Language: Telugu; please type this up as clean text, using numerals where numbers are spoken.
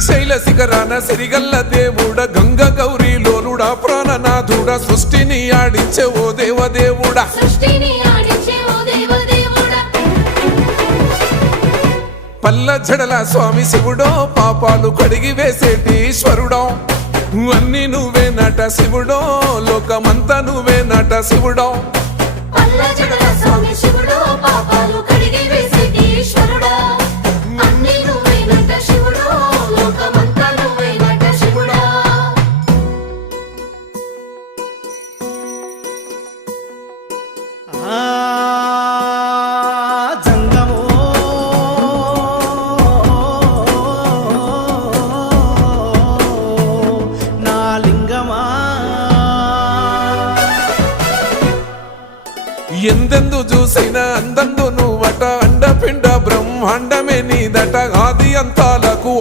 శ్రీశైల శిఖరాన సిరిగల్ల దేవుడ గంగ గౌరీ లోలుడా ప్రాణనాథుడ సృష్టిని ఆడించే ఓ దేవదేవుడా పల్ల జడల స్వామి శివుడో పాపాలు కడిగి వేసేటి ఈశ్వరుడో అన్ని నువ్వే నట శివుడో లోకమంతా నువ్వే నట శివుడో ఎందెందు చూసైనా అందందు నువ్వట అండపిండ బ్రహ్మాండమే నీదట